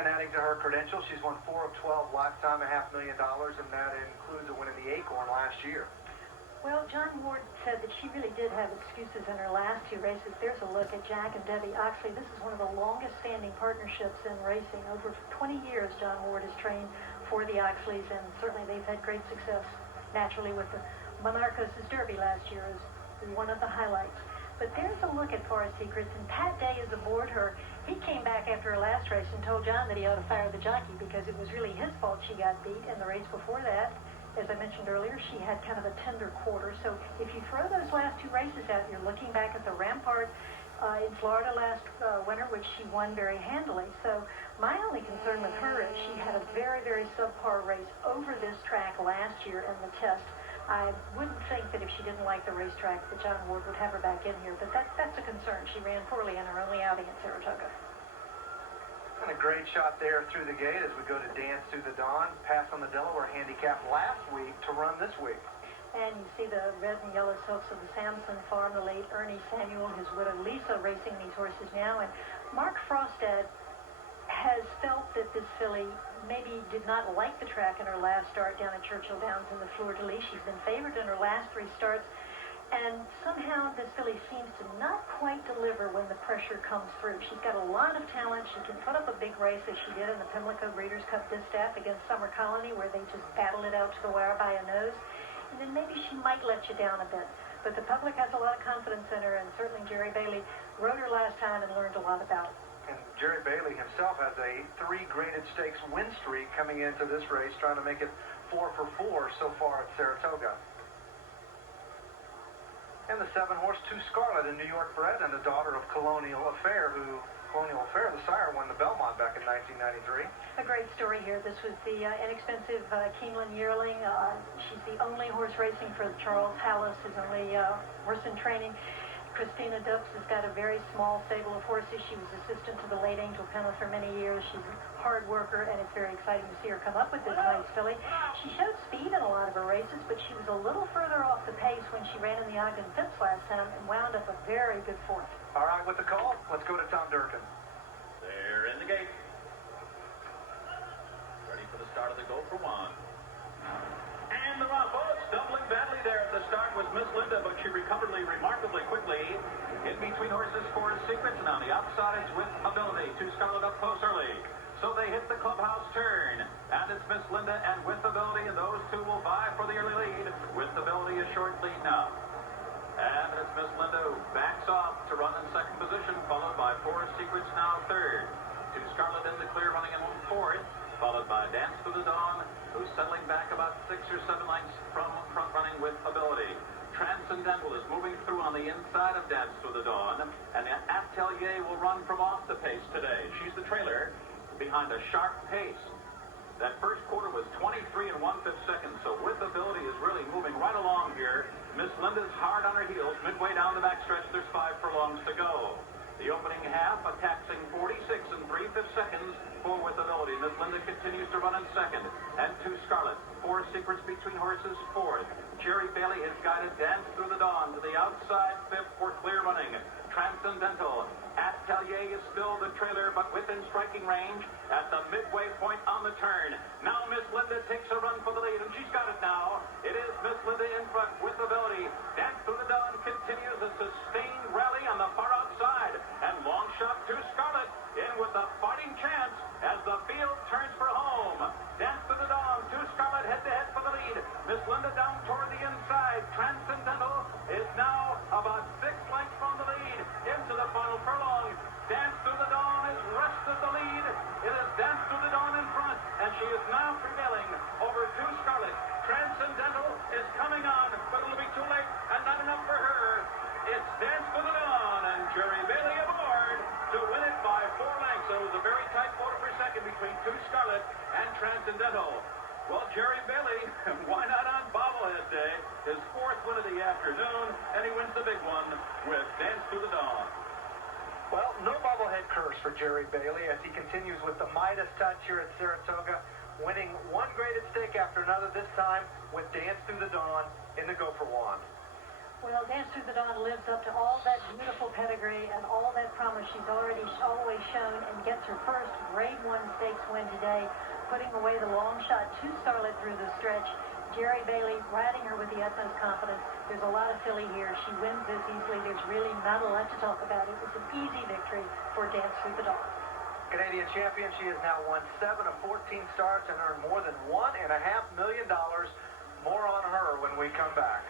and adding to her credentials, she's won 4 of 12 lifetime, $500,000, and that includes a win in the Acorn last year. Well, John Ward said that she really did have excuses in her last 2 races. There's a look at Jack and Debbie Oxley. This is one of the longest-standing partnerships in racing. Over 20 years, John Ward has trained for the Oxleys, and certainly they've had great success. Naturally, with the Monarchos' Derby last year is one of the highlights. But there's a look at Forest Secrets, and Pat Day is aboard her. He came back after her last race and told John that he ought to fire the jockey because it was really his fault she got beat in the race before that. As I mentioned earlier, she had kind of a tender quarter. So if you throw those last 2 races out, you're looking back at the Rampart in Florida last winter, which she won very handily. So my only concern with her is she had a very, very subpar race over this track last year in the test. I wouldn't think that if she didn't like the racetrack that John Ward would have her back in here, but that's a concern. She ran poorly in her only outing at Saratoga. And a great shot there through the gate as we go to Dance Through the Dawn. Pass on the Delaware Handicap last week to run this week. And you see the red and yellow silks of the Samson farm, the late Ernie Samuel, his widow Lisa, racing these horses now. And Mark Frostad has felt that this filly maybe did not like the track in her last start down at Churchill Downs in the Fleur-de-Lis. She's been favored in her last 3 starts. And somehow this filly seems to not quite deliver when the pressure comes through. She's got a lot of talent. She can put up a big race as she did in the Pimlico Breeders' Cup Distaff against Summer Colony, where they just battled it out to the wire by a nose. And then maybe she might let you down a bit. But the public has a lot of confidence in her, and certainly Jerry Bailey rode her last time and learned a lot about it. And Jerry Bailey himself has a 3 graded stakes win streak coming into this race, trying to make it 4 for 4 so far at Saratoga. And the 7-horse 2 Scarlet, a New York bred and the daughter of Colonial Affair, the sire, won the Belmont back in 1993. A great story here. This was the inexpensive Keeneland yearling. She's the only horse racing for Charles Hallis, his only horse in training. Christina Dux has got a very small stable of horses. She was assistant to the late Angel Pennant for many years. She's a hard worker, and it's very exciting to see her come up with this nice filly. She showed speed in a lot of her races, but she was a little further off the pace when she ran in the Ogden Phipps last time and wound up a very good 4th. All right, with the call, let's go to Tom Durkin. They're in the gate. Ready for the start of the go for 1. And the Raffo stumbling badly there at the start was Miss Linda, but she recovered remarkably quickly. In between horses, Forest Secrets, and on the outsides with Ability. 2 Scarlet up close early. So they hit the clubhouse turn. And it's Miss Linda and With Ability, and those 2 will vie for the early lead. With Ability a short lead now. And it's Miss Linda who backs off to run in 2nd position, followed by Forest Secrets now 3rd. 2 Scarlet in the clear, running in 4th, followed by Dance Through the Dawn, who's settling back about 6 or 7 lengths from front running With Ability. Transcendental is moving through on the inside of Dance Through the Dawn, and Atelier will run from off the pace today. She's the trailer behind a sharp pace. That first quarter was 23 1/5 seconds, so With Ability is really moving right along here. Miss Linda's hard on her heels. Midway down the backstretch, there's 5 furlongs to go. The opening half, a taxing 46 3/5 seconds for With Ability. Miss Linda continues to run in 2nd, and 2 Scarlet. 4 Secrets between horses, 4th. Jerry Bailey has guided Dance Through the Dawn to the outside 5th for clear running. Transcendental. Atelier is still the trailer, but within striking range at the midway point on the turn. Now Miss Linda takes a run for the lead, and she's got it now. It is Miss Linda in front With Ability. Dance Through the Dawn continues a sustained rally on the far outside, and long shot 2 Scarlet in with a fighting chance as the field turns for home. Dance Through the Dawn, 2 Scarlet head-to-head for the lead. Miss Linda down toward the inside. Transcendental is now about 6 lengths from the lead into the final furlong. Dance Through the Dawn has wrested the lead. It is Dance Through the Dawn in front, and she is now prevailing over 2 Scarlet. Transcendental is coming on, but it'll be too late and not enough for her. It's Dance Through the Dawn and Jerry Bailey aboard to win it by 4 lengths. So it was a very tight quarter per second between 2 Scarlet and Transcendental. Well, Jerry Bailey, why not on Bobblehead Day? His 4th win of the afternoon, and he wins the big one with Dance Through the Dawn. Well, no bobblehead curse for Jerry Bailey as he continues with the Midas touch here at Saratoga, winning 1 graded stake after another, this time with Dance Through the Dawn in the Go for 1. Well, Dance Through the Dawn lives up to all that beautiful pedigree and all that promise she's always shown, and gets her first Grade 1 stakes win today, putting away the long shot to SCARLET through the stretch. Jerry Bailey riding her with the utmost confidence. There's a lot of filly here. She wins this easily. There's really not a lot to talk about. It was an easy victory for Dance Through the Dawn. Canadian champion, she has now won 7 of 14 starts and earned more than $1.5 million. More on her when we come back.